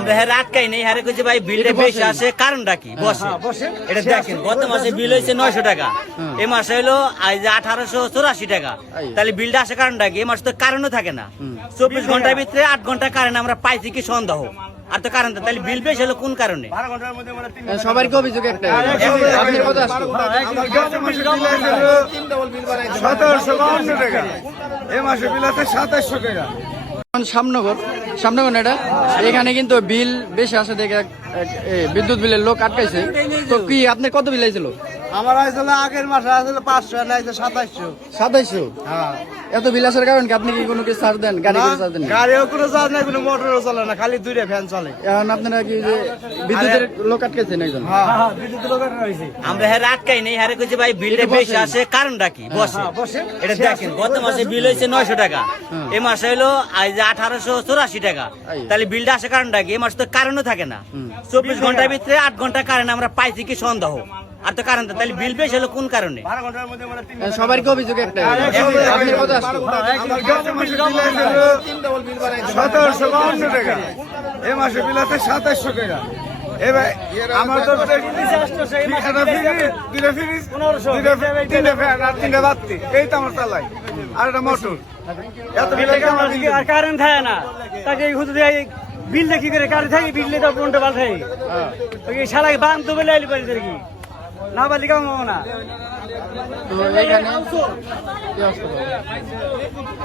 আমরা হ্যাঁ আটকাই নেই হ্যাঁ কইছি ভাই বিলটা বেশি আসে কারণটা কি বসে এটা দেখেন গত মাসে বিল হয়েছে 900 টাকা এই মাসে হলো আজ 1884 টাকা তাহলে বিলটা আসে কারণটা কি এই মাসে তো কারণও থাকে না 24 ঘন্টার ভিতরে 8 ঘন্টা কারণে আমরা পাইছি কি সন্দেহ আর তো কারণ তাহলে বিল বেশি হলো কোন কারণে সবার কি অভিযোগ একটা আপনি কত আসলো 1752 টাকা এই মাসে বিল আছে 2700 টাকা। সামনগর এটা এখানে কিন্তু বিল বেশি আসে দেখে বিদ্যুৎ বিলের লোক আটকাইছে। তো কি আপনার কত বিল আইছিল? আমার আসলে আগের মাসে আসলে 500 আর নাইছে 2700। হ্যাঁ এত বিল আসার কারণ কি আপনি কি কোনো কিছু ছাড় দেন? গাড়ি করে ছাড় দেন? গাড়িও কোনো চার্জ নাই, কোনো মোটরও চলে না, খালি দুইটা ফ্যান চলে। এখন আপনারা কি যে বিদ্যুতের লোক আটকাইছেন একজন? হ্যাঁ বিদ্যুৎ লোক রয়েছে। আমরা হ্যাঁ আটকাই নেই হ্যাঁ কইছি ভাই বিলটা বেশি আসে কারণটা কি বসে এটা দেখেন গত মাসে বিল হয়েছে 900 টাকা এই মাসে হলো আজ 1884 টাকা তাহলে বিলটা আসে কারণটা কি এই মাসে তো কারণও থাকে না 24 ঘন্টার ভিতরে 8 ঘন্টা কারণে আমরা পাইছি কি সন্দেহ আর তো কারণ তাহলে বিল বেশি হলো কোন কারণে সবার কি অভিযোগ একটা আপনি কত আসলো? 1752 টাকা এই মাসে বিল আছে 2700 টাকা। এবার আমার তো তিনটা ফ্যান আর তিনটা বাতি এই তো আমার চালাই আর একটা মোটর এত বিল আর কারেন্ট থাকে না তাকে বিল দেখি করে কারেন্ট থাকে বিল তো কোনটা বাল থাকে সারা বান্ধ বলে আইলি পারি কি না বালি কাম না। তো এইখানে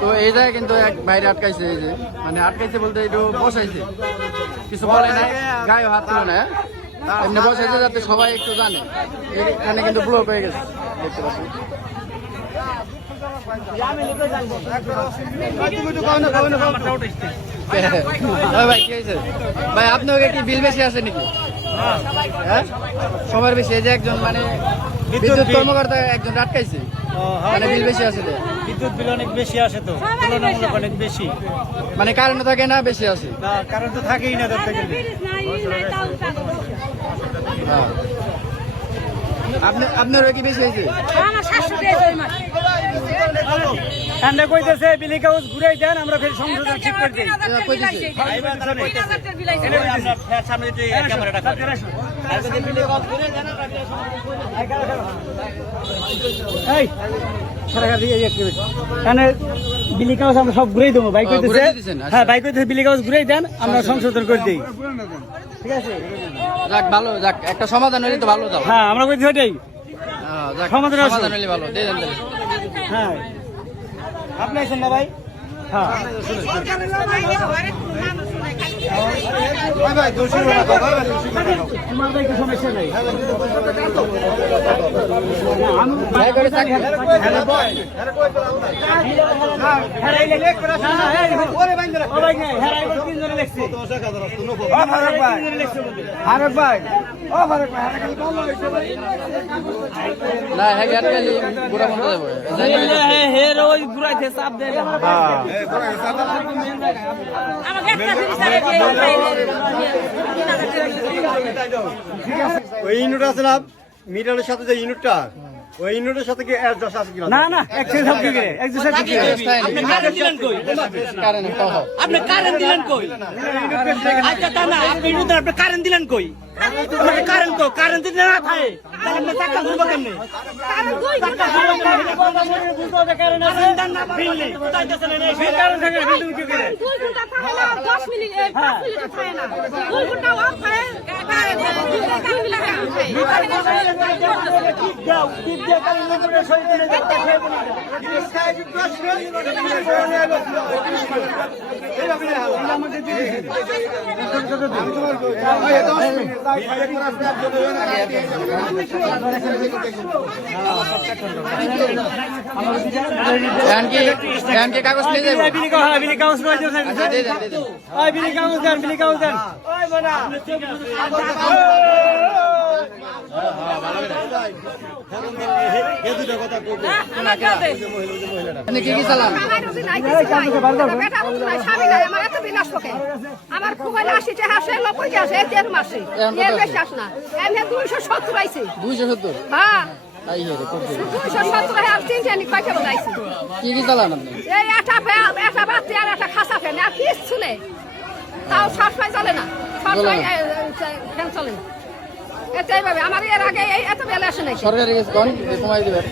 তো এই জায়গায় কিন্তু এক বাইরে আটকাইছে, এই যে মানে আটকাইছে বলতে একটু বসাইছে, কিছু বলে না, গায়ে হাত তুলে না, এমনি বসাইছে যাতে সবাই একটু জানে। এখানে কিন্তু ব্লক হয়ে গেছে দেখতে পাচ্ছি। ভাই কি হয়েছে ভাই আপনার কি বিল বেশি আসে নাকি? হ্যাঁ সবার বেশি, এই যে একজন মানে বিদ্যুৎ কর্মকর্তা একজন আটকাইছে মানে বিল বেশি আসে। বিদ্যুৎ বিল অনেক বেশি আসে তো তুলনামূলক অনেক বেশি মানে কারণ থাকে না বেশি আসে না কারণ তো থাকেই না ধরতে গেলে। আপনারও কি বেশি হয়েছে? ঠান্ডা কইতেছে বিলি কাগজ ঘুরাই দেন আমরা ফের সংশোধন ঠিক করে দিই। বিলি কাগজ আমরা সব ঘুরাই দেবো, বাইক কইতেছে হ্যাঁ বাইক কইতেছে বিলি কাগজ ঘুরাই দেন আমরা সংশোধন করে দিই। ঠিক আছে যাক ভালো, যাক একটা সমাধান হলে তো ভালো। যাও হ্যাঁ আমরা কইতেছি ওটাই সমাধান হলে ভালো। দিয়ে দেন তাহলে। হ্যাঁ আপনি আছেন না ভাই? হ্যাঁ তোমার ভাই কোনো সমস্যা নাই। না হ্যাঁ গাড়ি পুরা বন্ধ যাবে। ওই ইউনিট আছে না মিটারের সাথে যে ইউনিটটা ওই ইউনিটের সাথে কি অ্যাডজাস্ট আছে কিনা? না না এক্সেস হবে কি এক্সেস হবে কি আপনি কারেন্ট দিলেন কই আপনি কারেন্ট দিলেন কই আচ্ছা তা না আপনি কারেন্ট দিলেন কই কারেন্ট দিতে না থাকে তাহলে আপনি টাকা ঘুরবো কেমনে? কাগজ নিয়ে যাবো। কি কি চালান? আমার খুব আসে 90 আসে 1.5 মাসে এর বেশি আস না এমনি 270 আইছে 270। হ্যাঁ আই হে রে 270 আর তিন জানি কয়টা বলাইছি। কি কি চালান আপনি? এই এটা বাতি আর একটা খাসা ফেন আর কিছু নেই, তাও সবসময় চলে না। চলে না। ফ্যান চলে না এটাই ভাবে আমার এর আগে এই এত বেলা আসে নাই সরকারি কাছে কোন কমাই দিবেন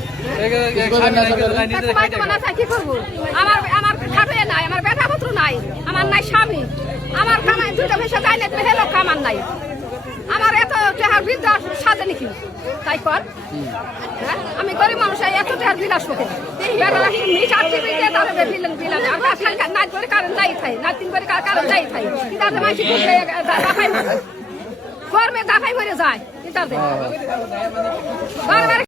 কিছু করবেন না সরকারি কমাই দেবো না তাই কি করবো আমার আমার খাবে নাই আমার বেটা পুত্র নাই আমার নাই স্বামী আমার কামাই দুটো পয়সা যায় না তুমি হেলো কামান নাই আমার এত টাকার বৃদ্ধ সাজে নাকি তাই কর হ্যাঁ? আমি গরিব মানুষ এত টাকার বিল আসবো নাচ করে কারণ যাই খাই নাচ তিন করে কারণ যাই খাই কিন্তু মাসি দাফাই মরে যায় কিন্তু